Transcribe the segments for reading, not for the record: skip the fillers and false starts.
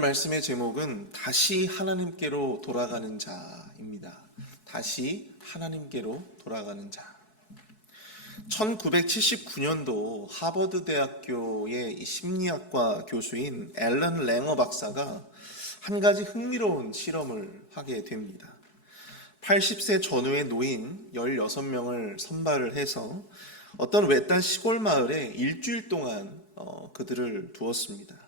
오늘 말씀의 제목은 다시 하나님께로 돌아가는 자입니다. 다시 하나님께로 돌아가는 자. 1979년도 하버드 대학교의 심리학과 교수인 앨런 랭어 박사가 한 가지 흥미로운 실험을 하게 됩니다. 80세 전후의 노인 16명을 선발을 해서 어떤 외딴 시골 마을에 일주일 동안 그들을 두었습니다.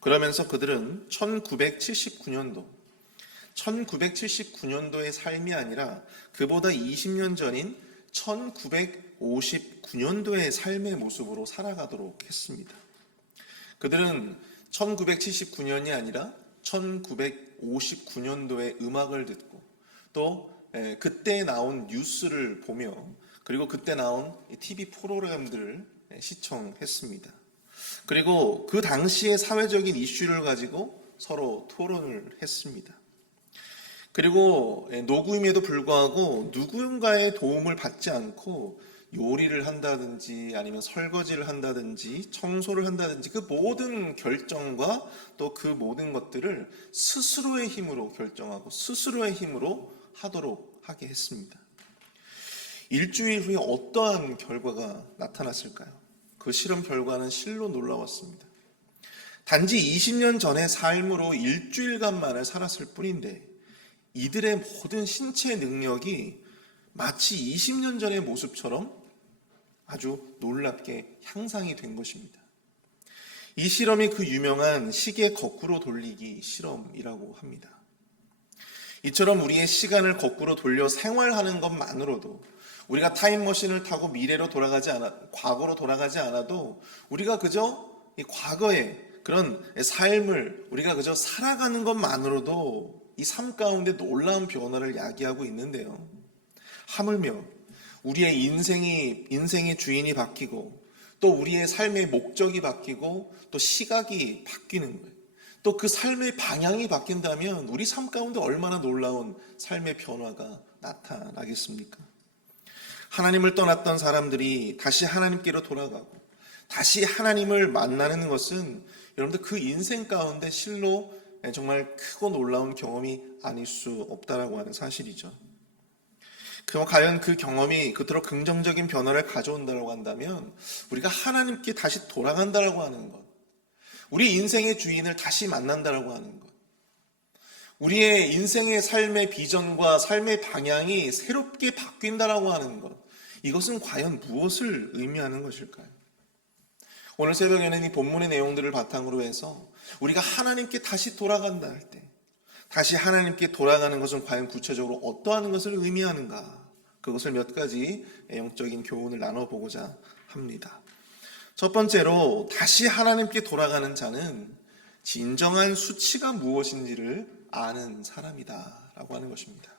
그러면서 그들은 1979년도의 삶이 아니라 그보다 20년 전인 1959년도의 삶의 모습으로 살아가도록 했습니다. 그들은 1979년이 아니라 1959년도의 음악을 듣고 또 그때 나온 뉴스를 보며 그리고 그때 나온 TV 프로그램들을 시청했습니다. 그리고 그 당시의 사회적인 이슈를 가지고 서로 토론을 했습니다. 그리고 노구임에도 불구하고 누군가의 도움을 받지 않고 요리를 한다든지 아니면 설거지를 한다든지 청소를 한다든지 그 모든 결정과 또 그 모든 것들을 스스로의 힘으로 결정하고 스스로의 힘으로 하도록 하게 했습니다. 일주일 후에 어떠한 결과가 나타났을까요? 그 실험 결과는 실로 놀라웠습니다. 단지 20년 전의 삶으로 일주일간만을 살았을 뿐인데 이들의 모든 신체 능력이 마치 20년 전의 모습처럼 아주 놀랍게 향상이 된 것입니다. 이 실험이 그 유명한 시계 거꾸로 돌리기 실험이라고 합니다. 이처럼 우리의 시간을 거꾸로 돌려 생활하는 것만으로도 우리가 타임머신을 타고 과거로 돌아가지 않아도 우리가 그저 이 과거의 그런 삶을 우리가 그저 살아가는 것만으로도 이 삶 가운데 놀라운 변화를 야기하고 있는데요. 하물며 우리의 인생의 주인이 바뀌고 또 우리의 삶의 목적이 바뀌고 또 시각이 바뀌는 거예요. 또 그 삶의 방향이 바뀐다면 우리 삶 가운데 얼마나 놀라운 삶의 변화가 나타나겠습니까? 하나님을 떠났던 사람들이 다시 하나님께로 돌아가고 다시 하나님을 만나는 것은 여러분들 그 인생 가운데 실로 정말 크고 놀라운 경험이 아닐 수 없다라고 하는 사실이죠. 과연 그 경험이 그토록 긍정적인 변화를 가져온다고 한다면 우리가 하나님께 다시 돌아간다라고 하는 것, 우리 인생의 주인을 다시 만난다라고 하는 것, 우리의 인생의 삶의 비전과 삶의 방향이 새롭게 바뀐다라고 하는 것, 이것은 과연 무엇을 의미하는 것일까요? 오늘 새벽에는 이 본문의 내용들을 바탕으로 해서 우리가 하나님께 다시 돌아간다 할 때, 다시 하나님께 돌아가는 것은 과연 구체적으로 어떠한 것을 의미하는가, 그것을 몇 가지 영적인 교훈을 나눠보고자 합니다. 첫 번째로 다시 하나님께 돌아가는 자는 진정한 수치가 무엇인지를 아는 사람이다 라고 하는 것입니다.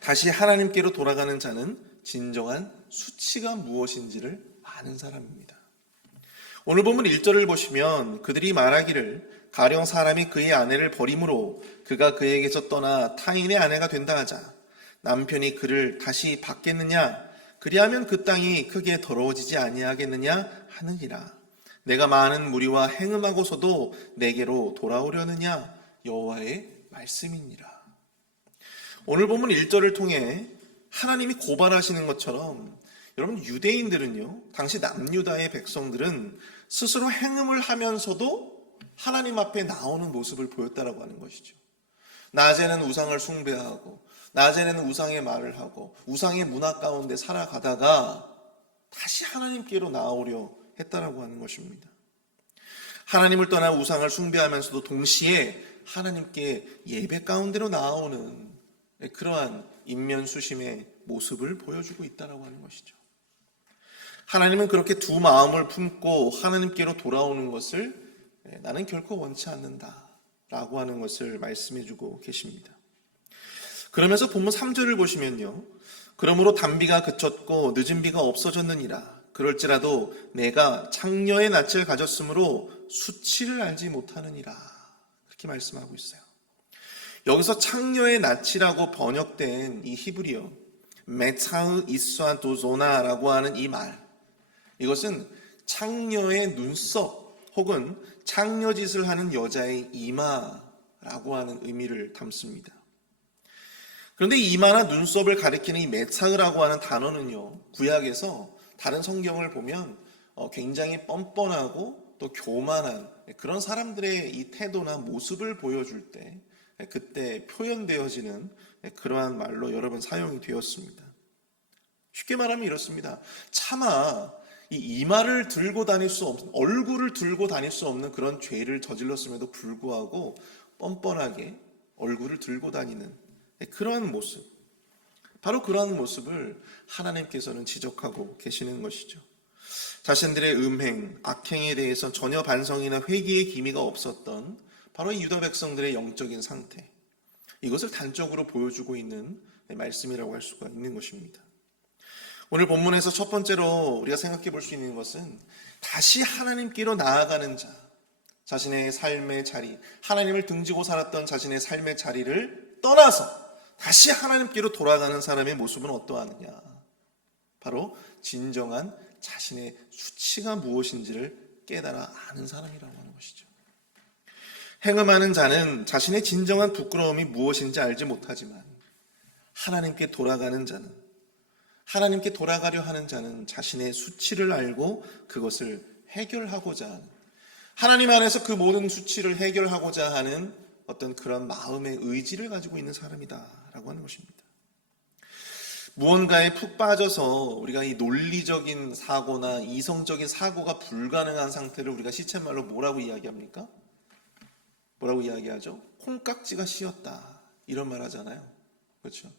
다시 하나님께로 돌아가는 자는 진정한 수치가 무엇인지를 아는 사람입니다. 오늘 본문 1절을 보시면 그들이 말하기를 가령 사람이 그의 아내를 버림으로 그가 그에게서 떠나 타인의 아내가 된다 하자 남편이 그를 다시 받겠느냐 그리하면 그 땅이 크게 더러워지지 아니하겠느냐 하느니라. 내가 많은 무리와 행음하고서도 내게로 돌아오려느냐 여호와의 말씀이니라. 오늘 본문 1절을 통해 하나님이 고발하시는 것처럼 여러분 유대인들은요, 당시 남유다의 백성들은 스스로 행음을 하면서도 하나님 앞에 나오는 모습을 보였다라고 하는 것이죠. 낮에는 우상을 숭배하고 낮에는 우상의 말을 하고 우상의 문화 가운데 살아가다가 다시 하나님께로 나오려 했다라고 하는 것입니다. 하나님을 떠나 우상을 숭배하면서도 동시에 하나님께 예배 가운데로 나오는 그러한 인면수심의 모습을 보여주고 있다라고 하는 것이죠. 하나님은 그렇게 두 마음을 품고 하나님께로 돌아오는 것을 나는 결코 원치 않는다 라고 하는 것을 말씀해주고 계십니다. 그러면서 본문 3절을 보시면요, 그러므로 단비가 그쳤고 늦은 비가 없어졌느니라. 그럴지라도 내가 창녀의 낯을 가졌으므로 수치를 알지 못하느니라. 그렇게 말씀하고 있어요. 여기서 창녀의 낯이라고 번역된 이 히브리어 메차흐 이스아도조나라고 하는 이 말, 이것은 창녀의 눈썹 혹은 창녀짓을 하는 여자의 이마라고 하는 의미를 담습니다. 그런데 이마나 눈썹을 가리키는 이 메사흐라고 하는 단어는요, 구약에서 다른 성경을 보면 굉장히 뻔뻔하고 또 교만한 그런 사람들의 이 태도나 모습을 보여줄 때 그때 표현되어지는 그러한 말로 여러 번 사용이 되었습니다. 쉽게 말하면 이렇습니다. 차마 이 이마를 들고 다닐 수 없는, 얼굴을 들고 다닐 수 없는 그런 죄를 저질렀음에도 불구하고 뻔뻔하게 얼굴을 들고 다니는 그러한 모습, 바로 그러한 모습을 하나님께서는 지적하고 계시는 것이죠. 자신들의 음행, 악행에 대해서 전혀 반성이나 회개의 기미가 없었던 바로 이 유다 백성들의 영적인 상태, 이것을 단적으로 보여주고 있는 말씀이라고 할 수가 있는 것입니다. 오늘 본문에서 첫 번째로 우리가 생각해 볼 수 있는 것은 다시 하나님께로 나아가는 자, 자신의 삶의 자리, 하나님을 등지고 살았던 자신의 삶의 자리를 떠나서 다시 하나님께로 돌아가는 사람의 모습은 어떠하느냐? 바로 진정한 자신의 수치가 무엇인지를 깨달아 아는 사람이라고 하는 것이죠. 행음하는 자는 자신의 진정한 부끄러움이 무엇인지 알지 못하지만 하나님께 돌아가는 자는, 하나님께 돌아가려 하는 자는 자신의 수치를 알고 그것을 해결하고자 하는, 하나님 안에서 그 모든 수치를 해결하고자 하는 어떤 그런 마음의 의지를 가지고 있는 사람이다라고 하는 것입니다. 무언가에 푹 빠져서 우리가 이 논리적인 사고나 이성적인 사고가 불가능한 상태를 우리가 시쳇말로 뭐라고 이야기합니까? 뭐라고 이야기하죠? 콩깍지가 씌었다, 이런 말 하잖아요. 그렇죠?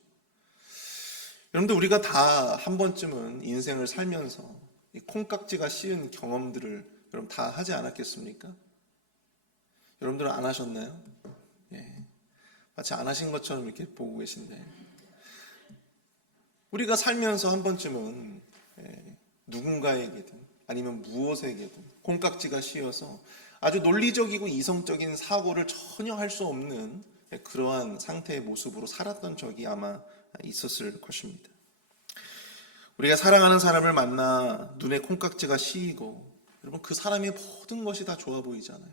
여러분들, 우리가 다 한 번쯤은 인생을 살면서 이 콩깍지가 씌은 경험들을 여러분 다 하지 않았겠습니까? 여러분들은 안 하셨나요? 예. 마치 안 하신 것처럼 이렇게 보고 계신데, 우리가 살면서 한 번쯤은 누군가에게든 아니면 무엇에게든 콩깍지가 씌어서 아주 논리적이고 이성적인 사고를 전혀 할 수 없는 그러한 상태의 모습으로 살았던 적이 아마 있었을 것입니다. 우리가 사랑하는 사람을 만나 눈에 콩깍지가 씌이고, 여러분, 그 사람의 모든 것이 다 좋아 보이잖아요.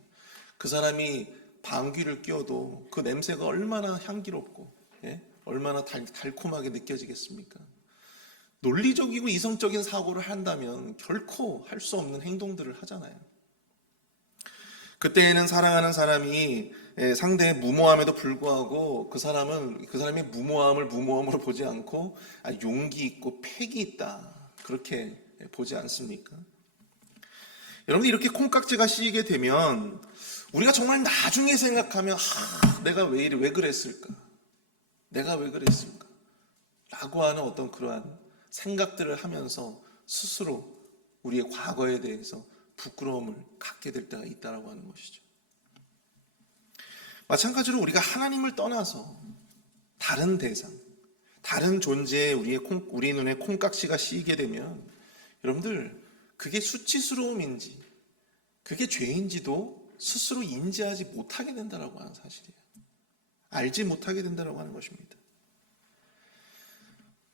그 사람이 방귀를 뀌어도 그 냄새가 얼마나 향기롭고 얼마나 달콤하게 느껴지겠습니까? 논리적이고 이성적인 사고를 한다면 결코 할 수 없는 행동들을 하잖아요. 그때에는 사랑하는 사람이 상대의 무모함에도 불구하고 그 사람의 무모함을 무모함으로 보지 않고 용기 있고 패기 있다, 그렇게 보지 않습니까? 여러분들, 이렇게 콩깍지가 씌이게 되면 우리가 정말 나중에 생각하면 내가 왜 그랬을까? 내가 왜 그랬을까? 라고 하는 어떤 그러한 생각들을 하면서 스스로 우리의 과거에 대해서 부끄러움을 갖게 될 때가 있다고 하는 것이죠. 마찬가지로 우리가 하나님을 떠나서 다른 대상, 다른 존재에 우리 눈에 콩깍지가 씌이게 되면 여러분들, 그게 수치스러움인지 그게 죄인지도 스스로 인지하지 못하게 된다고 하는 사실이에요. 알지 못하게 된다고 하는 것입니다.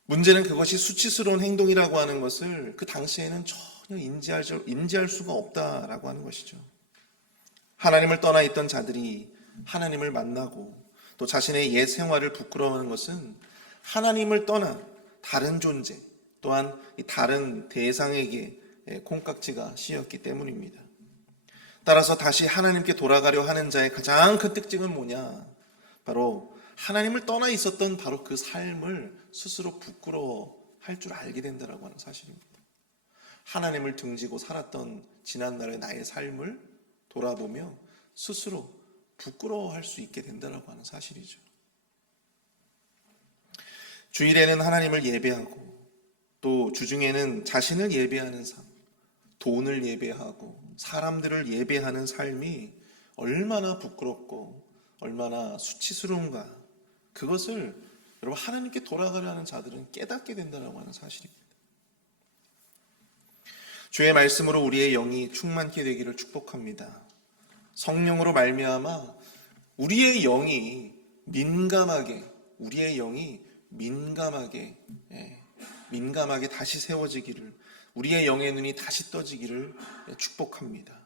문제는 그것이 수치스러운 행동이라고 하는 것을 그 당시에는 전혀 인지할 수가 없다라고 하는 것이죠. 하나님을 떠나 있던 자들이 하나님을 만나고 또 자신의 옛 생활을 부끄러워하는 것은 하나님을 떠나 다른 존재, 또한 다른 대상에게 콩깍지가 씌었기 때문입니다. 따라서 다시 하나님께 돌아가려 하는 자의 가장 큰 특징은 뭐냐? 바로 하나님을 떠나 있었던 바로 그 삶을 스스로 부끄러워할 줄 알게 된다고 하는 사실입니다. 하나님을 등지고 살았던 지난날의 나의 삶을 돌아보며 스스로 부끄러워할 수 있게 된다고 하는 사실이죠. 주일에는 하나님을 예배하고 또 주중에는 자신을 예배하는 삶, 돈을 예배하고 사람들을 예배하는 삶이 얼마나 부끄럽고 얼마나 수치스러운가, 그것을 여러분 하나님께 돌아가려 하는 자들은 깨닫게 된다고 하는 사실입니다. 주의 말씀으로 우리의 영이 충만케 되기를 축복합니다. 성령으로 말미암아 우리의 영이 민감하게 다시 세워지기를, 우리의 영의 눈이 다시 떠지기를 축복합니다.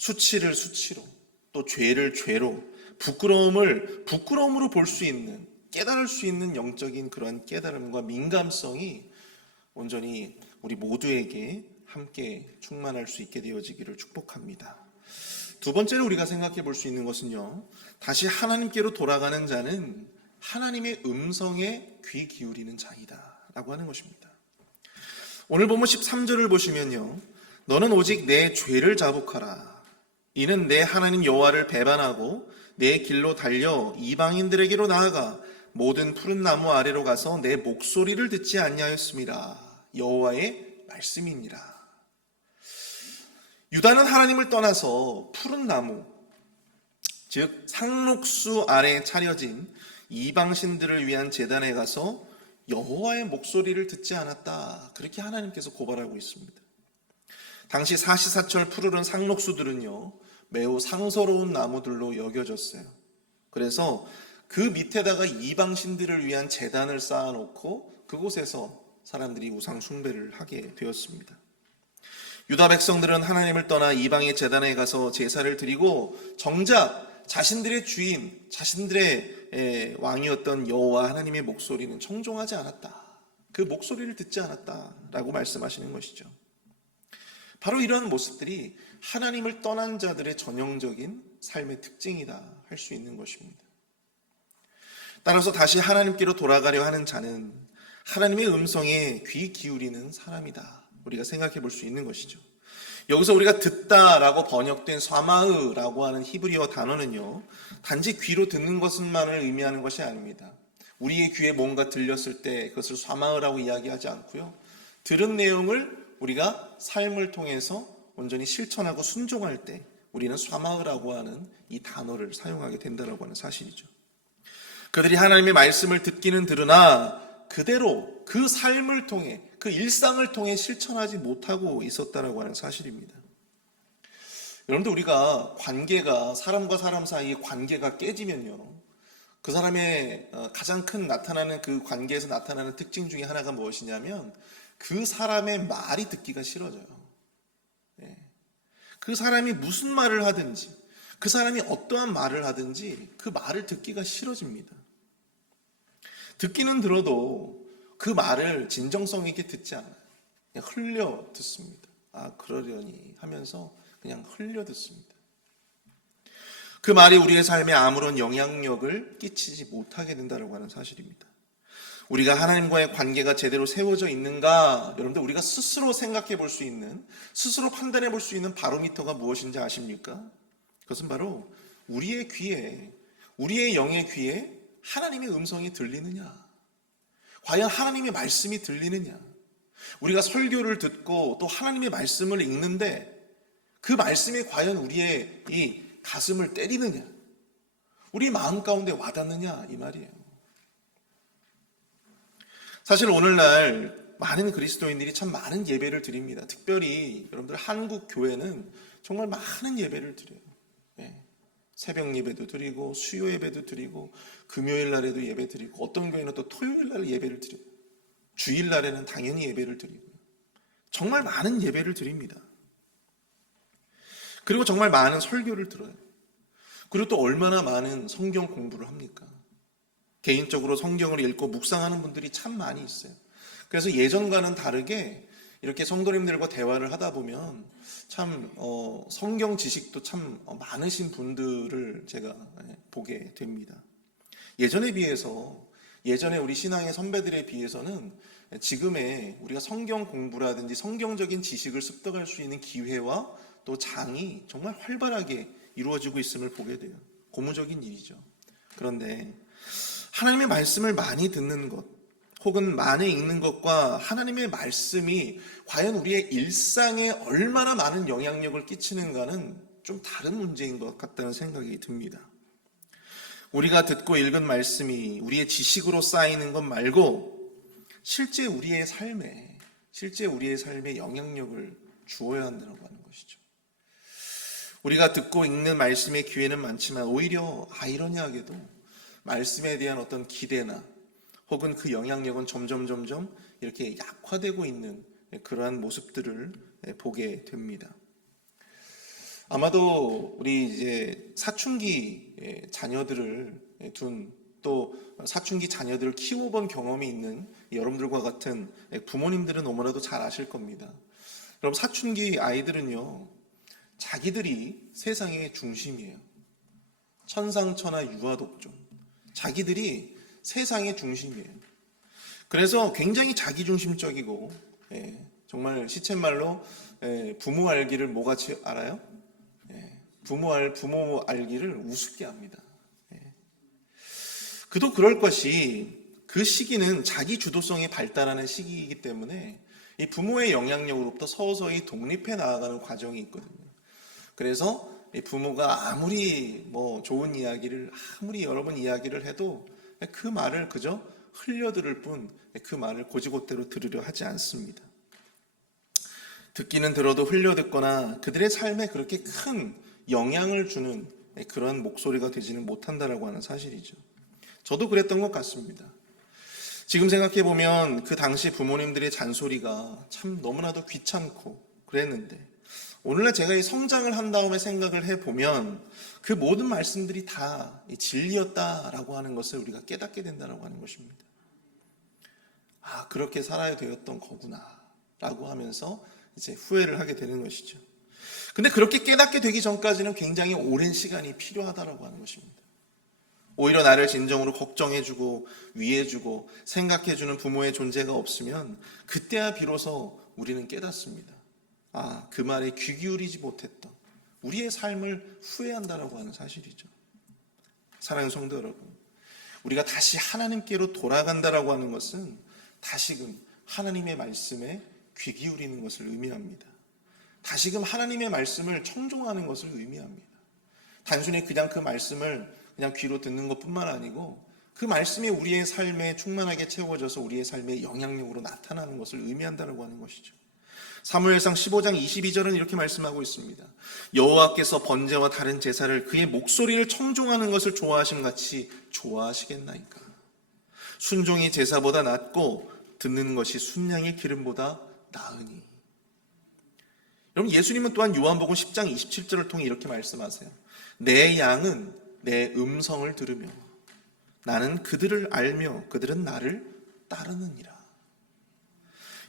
수치를 수치로, 또 죄를 죄로, 부끄러움을 부끄러움으로 볼 수 있는, 깨달을 수 있는 영적인 그러한 깨달음과 민감성이 온전히 우리 모두에게 함께 충만할 수 있게 되어지기를 축복합니다. 두 번째로 우리가 생각해 볼 수 있는 것은요, 다시 하나님께로 돌아가는 자는 하나님의 음성에 귀 기울이는 자이다 라고 하는 것입니다. 오늘 본문 13절을 보시면요, 너는 오직 내 죄를 자복하라. 이는 내 하나님 여호와를 배반하고 내 길로 달려 이방인들에게로 나아가 모든 푸른 나무 아래로 가서 내 목소리를 듣지 아니하였음이라. 여호와의 말씀이니라. 유다는 하나님을 떠나서 푸른 나무, 즉 상록수 아래에 차려진 이방신들을 위한 제단에 가서 여호와의 목소리를 듣지 않았다. 그렇게 하나님께서 고발하고 있습니다. 당시 사시사철 푸르른 상록수들은요, 매우 상서로운 나무들로 여겨졌어요. 그래서 그 밑에다가 이방신들을 위한 제단을 쌓아놓고 그곳에서 사람들이 우상 숭배를 하게 되었습니다. 유다 백성들은 하나님을 떠나 이방의 제단에 가서 제사를 드리고 정작 자신들의 주인, 자신들의 왕이었던 여호와 하나님의 목소리는 청종하지 않았다. 그 목소리를 듣지 않았다라고 말씀하시는 것이죠. 바로 이러한 모습들이 하나님을 떠난 자들의 전형적인 삶의 특징이다 할 수 있는 것입니다. 따라서 다시 하나님께로 돌아가려 하는 자는 하나님의 음성에 귀 기울이는 사람이다. 우리가 생각해 볼 수 있는 것이죠. 여기서 우리가 듣다라고 번역된 쏴마으라고 하는 히브리어 단어는요, 단지 귀로 듣는 것만을 의미하는 것이 아닙니다. 우리의 귀에 뭔가 들렸을 때 그것을 쏴마으라고 이야기하지 않고요, 들은 내용을 우리가 삶을 통해서 온전히 실천하고 순종할 때 우리는 쏴마으라고 하는 이 단어를 사용하게 된다라고 하는 사실이죠. 그들이 하나님의 말씀을 듣기는 들으나 그대로 그 삶을 통해, 그 일상을 통해 실천하지 못하고 있었다라고 하는 사실입니다. 여러분들, 우리가 관계가, 사람과 사람 사이의 관계가 깨지면요, 그 사람의 가장 큰 나타나는, 그 관계에서 나타나는 특징 중에 하나가 무엇이냐면 그 사람의 말이 듣기가 싫어져요. 그 사람이 무슨 말을 하든지, 그 사람이 어떠한 말을 하든지 그 말을 듣기가 싫어집니다. 듣기는 들어도 그 말을 진정성 있게 듣지 않아요. 그냥 흘려 듣습니다. 아, 그러려니 하면서 그냥 흘려 듣습니다. 그 말이 우리의 삶에 아무런 영향력을 끼치지 못하게 된다고 하는 사실입니다. 우리가 하나님과의 관계가 제대로 세워져 있는가, 여러분들, 우리가 스스로 생각해 볼 수 있는, 스스로 판단해 볼 수 있는 바로미터가 무엇인지 아십니까? 그것은 바로 우리의 귀에, 우리의 영의 귀에 하나님의 음성이 들리느냐, 과연 하나님의 말씀이 들리느냐. 우리가 설교를 듣고 또 하나님의 말씀을 읽는데 그 말씀이 과연 우리의 이 가슴을 때리느냐, 우리 마음 가운데 와닿느냐, 이 말이에요. 사실 오늘날 많은 그리스도인들이 참 많은 예배를 드립니다. 특별히 여러분들 한국 교회는 정말 많은 예배를 드려요. 새벽 예배도 드리고 수요 예배도 드리고 금요일 날에도 예배 드리고 어떤 교회는 또 토요일 날 예배를 드려요. 주일 날에는 당연히 예배를 드리고요. 정말 많은 예배를 드립니다. 그리고 정말 많은 설교를 들어요. 그리고 또 얼마나 많은 성경 공부를 합니까? 개인적으로 성경을 읽고 묵상하는 분들이 참 많이 있어요. 그래서 예전과는 다르게 이렇게 성도님들과 대화를 하다 보면 참 성경 지식도 참 많으신 분들을 제가 보게 됩니다. 예전에 비해서, 예전에 우리 신앙의 선배들에 비해서는 지금의 우리가 성경 공부라든지 성경적인 지식을 습득할 수 있는 기회와 또 장이 정말 활발하게 이루어지고 있음을 보게 돼요. 고무적인 일이죠. 그런데 하나님의 말씀을 많이 듣는 것, 혹은 많이 읽는 것과 하나님의 말씀이 과연 우리의 일상에 얼마나 많은 영향력을 끼치는가는 좀 다른 문제인 것 같다는 생각이 듭니다. 우리가 듣고 읽은 말씀이 우리의 지식으로 쌓이는 것 말고 실제 우리의 삶에 영향력을 주어야 한다고 하는 것이죠. 우리가 듣고 읽는 말씀의 기회는 많지만 오히려 아이러니하게도 말씀에 대한 어떤 기대나 혹은 그 영향력은 점점 이렇게 약화되고 있는 그러한 모습들을 보게 됩니다. 아마도 우리 이제 사춘기 자녀들을 둔, 또 사춘기 자녀들을 키워본 경험이 있는 여러분들과 같은 부모님들은 너무나도 잘 아실 겁니다. 그럼 사춘기 아이들은요, 자기들이 세상의 중심이에요. 천상천하 유아독존. 자기들이 세상의 중심이에요. 그래서 굉장히 자기중심적이고, 정말 시쳇말로 부모 알기를 뭐같이 알아요? 부모 알기를 우습게 합니다. 그도 그럴 것이, 그 시기는 자기 주도성이 발달하는 시기이기 때문에 이 부모의 영향력으로부터 서서히 독립해 나아가는 과정이 있거든요. 그래서 이 부모가 아무리 좋은 이야기를, 아무리 여러 번 이야기를 해도 그 말을 그저 흘려들을 뿐 그 말을 곧이곧대로 들으려 하지 않습니다. 듣기는 들어도 흘려듣거나 그들의 삶에 그렇게 큰 영향을 주는 그런 목소리가 되지는 못한다라고 하는 사실이죠. 저도 그랬던 것 같습니다. 지금 생각해보면 그 당시 부모님들의 잔소리가 참 너무나도 귀찮고 그랬는데, 오늘날 제가 이 성장을 한 다음에 생각을 해보면 그 모든 말씀들이 다 진리였다라고 하는 것을 우리가 깨닫게 된다라고 하는 것입니다. 아, 그렇게 살아야 되었던 거구나 라고 하면서 이제 후회를 하게 되는 것이죠. 근데 그렇게 깨닫게 되기 전까지는 굉장히 오랜 시간이 필요하다라고 하는 것입니다. 오히려 나를 진정으로 걱정해주고 위해주고 생각해주는 부모의 존재가 없으면 그때야 비로소 우리는 깨닫습니다. 아, 그 말에 귀 기울이지 못했던 우리의 삶을 후회한다라고 하는 사실이죠. 사랑하는 성도 여러분, 우리가 다시 하나님께로 돌아간다라고 하는 것은 다시금 하나님의 말씀에 귀 기울이는 것을 의미합니다. 다시금 하나님의 말씀을 청종하는 것을 의미합니다. 단순히 그냥 그 말씀을 그냥 귀로 듣는 것뿐만 아니고 그 말씀이 우리의 삶에 충만하게 채워져서 우리의 삶의 영향력으로 나타나는 것을 의미한다고 하는 것이죠. 사무엘상 15장 22절은 이렇게 말씀하고 있습니다. 여호와께서 번제와 다른 제사를 그의 목소리를 청종하는 것을 좋아하심 같이 좋아하시겠나이까. 순종이 제사보다 낫고 듣는 것이 순양의 기름보다 나으니. 여러분, 예수님은 또한 요한복음 10장 27절을 통해 이렇게 말씀하세요. 내 양은 내 음성을 들으며 나는 그들을 알며 그들은 나를 따르느니라.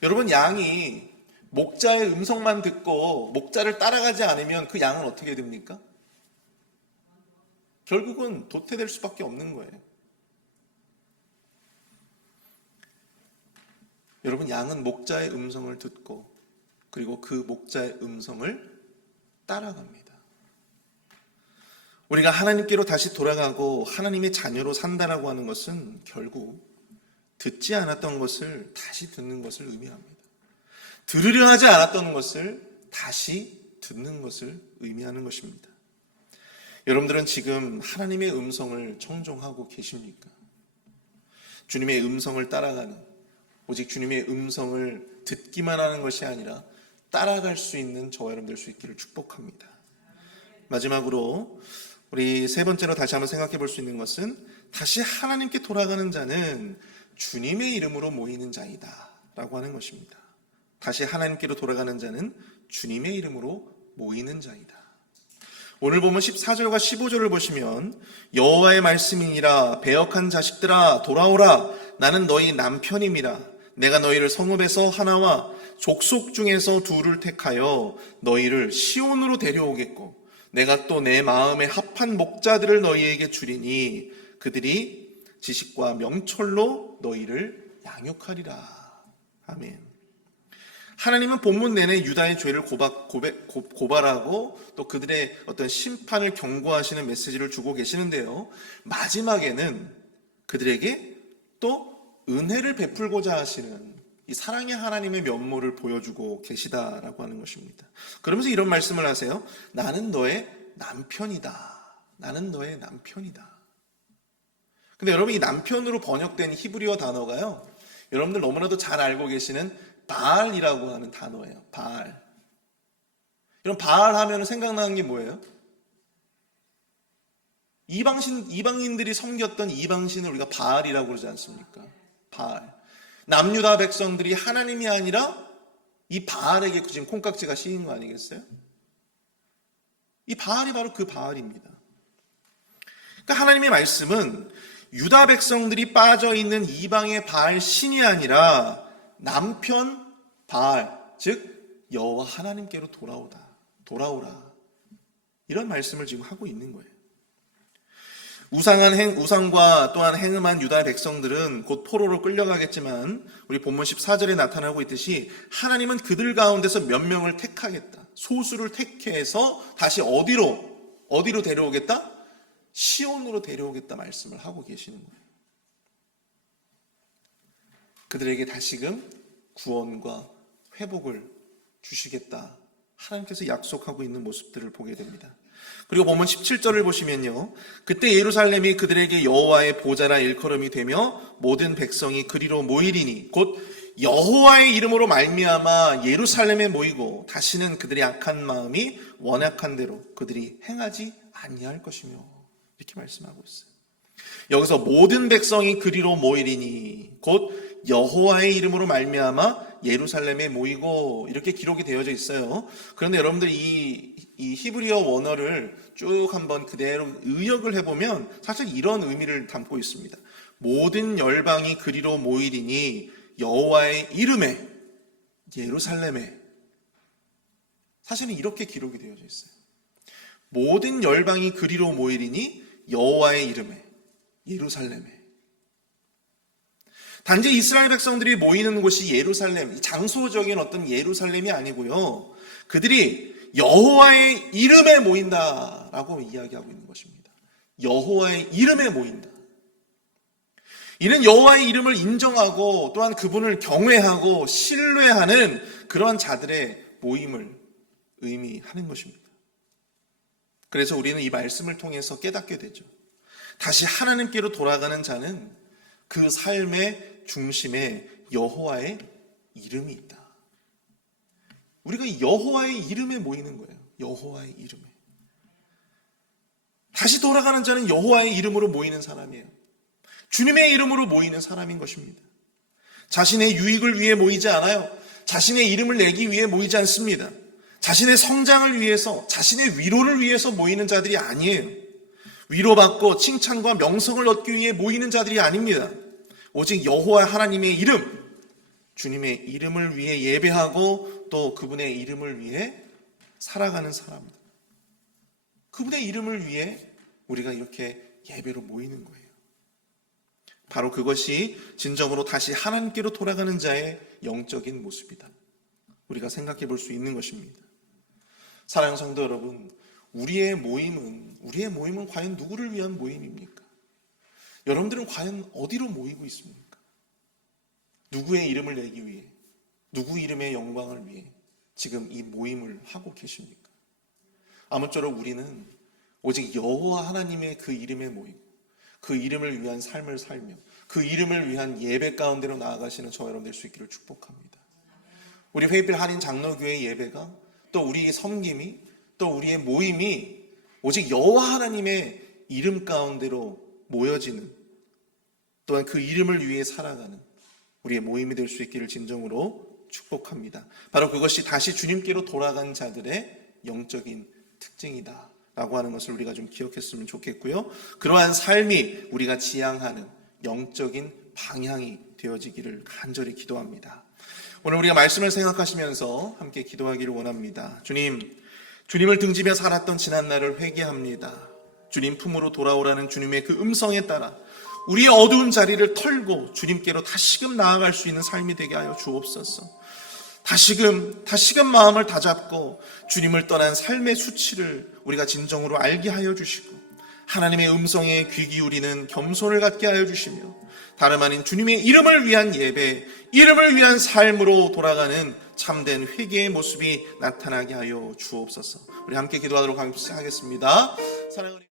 여러분, 양이 목자의 음성만 듣고 목자를 따라가지 않으면 그 양은 어떻게 됩니까? 결국은 도태될 수밖에 없는 거예요. 여러분, 양은 목자의 음성을 듣고 그리고 그 목자의 음성을 따라갑니다. 우리가 하나님께로 다시 돌아가고 하나님의 자녀로 산다라고 하는 것은 결국 듣지 않았던 것을 다시 듣는 것을 의미합니다. 들으려 하지 않았던 것을 다시 듣는 것을 의미하는 것입니다. 여러분들은 지금 하나님의 음성을 청종하고 계십니까? 주님의 음성을 따라가는, 오직 주님의 음성을 듣기만 하는 것이 아니라 따라갈 수 있는 저와 여러분들 수 있기를 축복합니다. 마지막으로 우리 세 번째로 다시 한번 생각해 볼 수 있는 것은, 다시 하나님께 돌아가는 자는 주님의 이름으로 모이는 자이다 라고 하는 것입니다. 다시 하나님께로 돌아가는 자는 주님의 이름으로 모이는 자이다. 오늘 보면 14절과 15절을 보시면, 여호와의 말씀이니라 배역한 자식들아 돌아오라. 나는 너희 남편임이라. 내가 너희를 성읍에서 하나와 족속 중에서 둘을 택하여 너희를 시온으로 데려오겠고, 내가 또 내 마음에 합한 목자들을 너희에게 주리니 그들이 지식과 명철로 너희를 양육하리라. 아멘. 하나님은 본문 내내 유다의 죄를 고발하고 또 그들의 어떤 심판을 경고하시는 메시지를 주고 계시는데요, 마지막에는 그들에게 또 은혜를 베풀고자 하시는 이 사랑의 하나님의 면모를 보여주고 계시다라고 하는 것입니다. 그러면서 이런 말씀을 하세요. 나는 너의 남편이다. 나는 너의 남편이다. 근데 여러분, 이 남편으로 번역된 히브리어 단어가요, 여러분들 너무나도 잘 알고 계시는 바알이라고 하는 단어예요. 바알. 여러분, 바알 하면 생각나는 게 뭐예요? 이방인들이 섬겼던 이방신을 우리가 바알이라고 그러지 않습니까? 바알. 남유다 백성들이 하나님이 아니라 이 바알에게 지금 콩깍지가 씌인 거 아니겠어요? 이 바알이 바로 그 바알입니다. 그러니까 하나님의 말씀은 유다 백성들이 빠져 있는 이방의 바알 신이 아니라 남편 바알, 즉 여호와 하나님께로 돌아오라. 이런 말씀을 지금 하고 있는 거예요. 우상과 또한 행음한 유다의 백성들은 곧 포로로 끌려가겠지만 우리 본문 14절에 나타나고 있듯이 하나님은 그들 가운데서 몇 명을 택하겠다. 소수를 택해서 다시 어디로 데려오겠다? 시온으로 데려오겠다 말씀을 하고 계시는 거예요. 그들에게 다시금 구원과 회복을 주시겠다. 하나님께서 약속하고 있는 모습들을 보게 됩니다. 그리고 본문 17절을 보시면요. 그때 예루살렘이 그들에게 여호와의 보좌라 일컬음이 되며 모든 백성이 그리로 모이리니 곧 여호와의 이름으로 말미암아 예루살렘에 모이고 다시는 그들의 악한 마음이 원악한 대로 그들이 행하지 아니할 것이며 이렇게 말씀하고 있어요. 여기서 모든 백성이 그리로 모이리니 곧 여호와의 이름으로 말미암아 예루살렘에 모이고 이렇게 기록이 되어져 있어요. 그런데 여러분들이 이 히브리어 원어를 쭉 한번 그대로 의역을 해보면 사실 이런 의미를 담고 있습니다. 모든 열방이 그리로 모이리니 여호와의 이름에 예루살렘에, 사실은 이렇게 기록이 되어져 있어요. 모든 열방이 그리로 모이리니 여호와의 이름에 예루살렘에. 단지 이스라엘 백성들이 모이는 곳이 예루살렘, 장소적인 어떤 예루살렘이 아니고요. 그들이 여호와의 이름에 모인다라고 이야기하고 있는 것입니다. 여호와의 이름에 모인다. 이는 여호와의 이름을 인정하고 또한 그분을 경외하고 신뢰하는 그러한 자들의 모임을 의미하는 것입니다. 그래서 우리는 이 말씀을 통해서 깨닫게 되죠. 다시 하나님께로 돌아가는 자는 그 삶의 중심에 여호와의 이름이 있다. 우리가 여호와의 이름에 모이는 거예요. 여호와의 이름에. 다시 돌아가는 자는 여호와의 이름으로 모이는 사람이에요. 주님의 이름으로 모이는 사람인 것입니다. 자신의 유익을 위해 모이지 않아요. 자신의 이름을 내기 위해 모이지 않습니다. 자신의 성장을 위해서, 자신의 위로를 위해서 모이는 자들이 아니에요. 위로받고 칭찬과 명성을 얻기 위해 모이는 자들이 아닙니다. 오직 여호와 하나님의 이름, 주님의 이름을 위해 예배하고 또 그분의 이름을 위해 살아가는 사람들. 그분의 이름을 위해 우리가 이렇게 예배로 모이는 거예요. 바로 그것이 진정으로 다시 하나님께로 돌아가는 자의 영적인 모습이다. 우리가 생각해 볼 수 있는 것입니다. 사랑하는 성도 여러분, 우리의 모임은 과연 누구를 위한 모임입니까? 여러분들은 과연 어디로 모이고 있습니까? 누구의 이름을 내기 위해, 누구 이름의 영광을 위해 지금 이 모임을 하고 계십니까? 아무쪼록 우리는 오직 여호와 하나님의 그 이름에 모이고 그 이름을 위한 삶을 살며 그 이름을 위한 예배 가운데로 나아가시는 저 여러분 될 수 있기를 축복합니다. 우리 회빛 한인 장로교회 예배가 또 우리의 섬김이 또 우리의 모임이 오직 여호와 하나님의 이름 가운데로 모여지는, 또한 그 이름을 위해 살아가는 우리의 모임이 될 수 있기를 진정으로 축복합니다. 바로 그것이 다시 주님께로 돌아간 자들의 영적인 특징이다 라고 하는 것을 우리가 좀 기억했으면 좋겠고요. 그러한 삶이 우리가 지향하는 영적인 방향이 되어지기를 간절히 기도합니다. 오늘 우리가 말씀을 생각하시면서 함께 기도하기를 원합니다. 주님을 등지며 살았던 지난날을 회개합니다. 주님 품으로 돌아오라는 주님의 그 음성에 따라 우리의 어두운 자리를 털고 주님께로 다시금 나아갈 수 있는 삶이 되게 하여 주옵소서. 다시금 마음을 다잡고 주님을 떠난 삶의 수치를 우리가 진정으로 알게 하여 주시고 하나님의 음성에 귀 기울이는 겸손을 갖게 하여 주시며 다름 아닌 주님의 이름을 위한 예배, 이름을 위한 삶으로 돌아가는 참된 회개의 모습이 나타나게 하여 주옵소서. 우리 함께 기도하도록 하겠습니다. 사랑하는